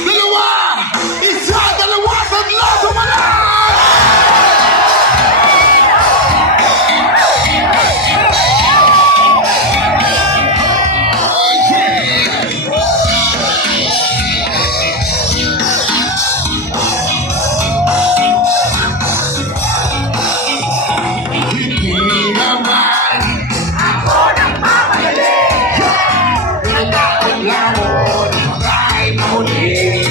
dalawa, isa, dalawa, tatlo, tumalak! Hindi naman ako nagmamahali. Nagkakaglamon, kahit mahuli.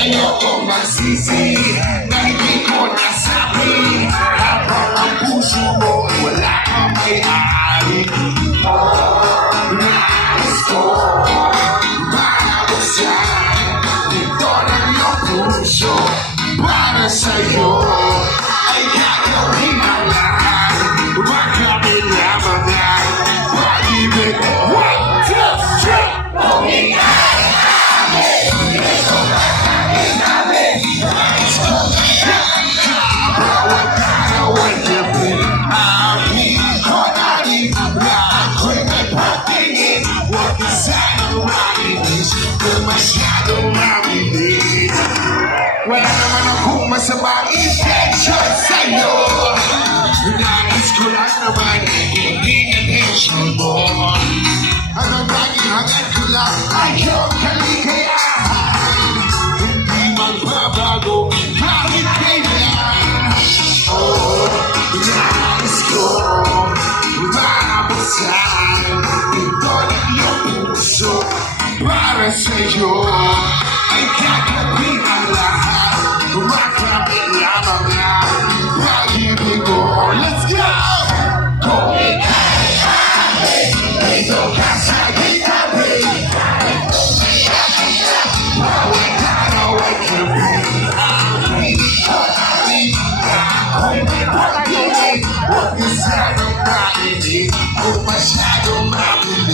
Ayoko magsisi na hindi ko nasabi. Habang ang puso mo wala kang may-ari. Nais ko mabuksan ito ng iyong puso. Para sa'yo ay gagawin ang lahat. Magkabilaman ng pag-ibig. 1, 2, 3, kung ikay namin, ito kakain namin. Nais ko bawat araw ay gabi. Akin-Chocolate na ako'y may patingin. Huwag ka sanang makinis kung masyadong mabilis. Wala naman akong masamang intention sa'yo. Nais ko lang naman hinging attention mo. Ang laging hangad ko lang ay iyong kaligayahan. Hindi magbabago kahit kailan. Oh, nais ko mabuksan ito ng iyong puso. Para sa'yo ay gagawin ang lahat. Makamit lamang ang pag-ibig mo. Let's go! Kung ikay namin, ito ka sa kitabi. Bawat araw ay gabi. Akin-Chocolate na ako'y may pag-ibig. Huwag ka sanang makinig kung masyadong mabilis.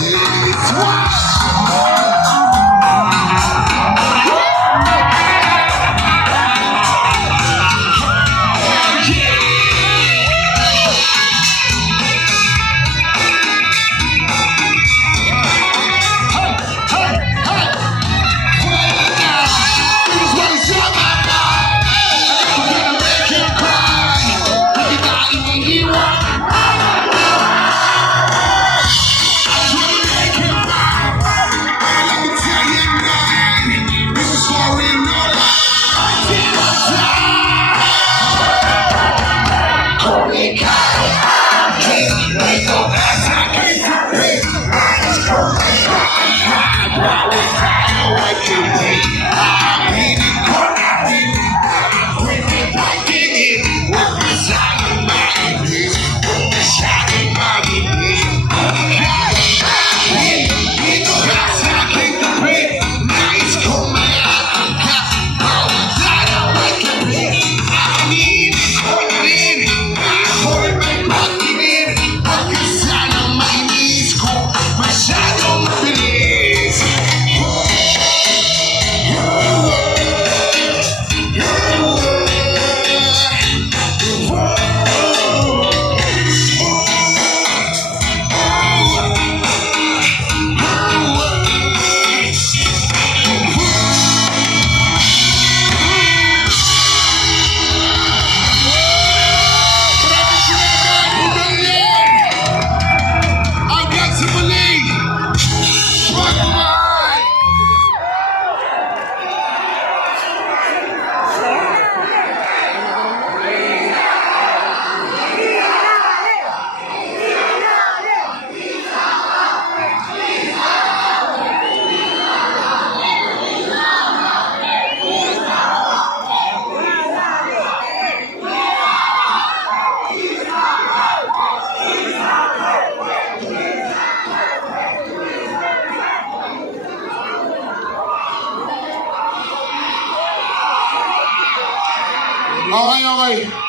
Okay.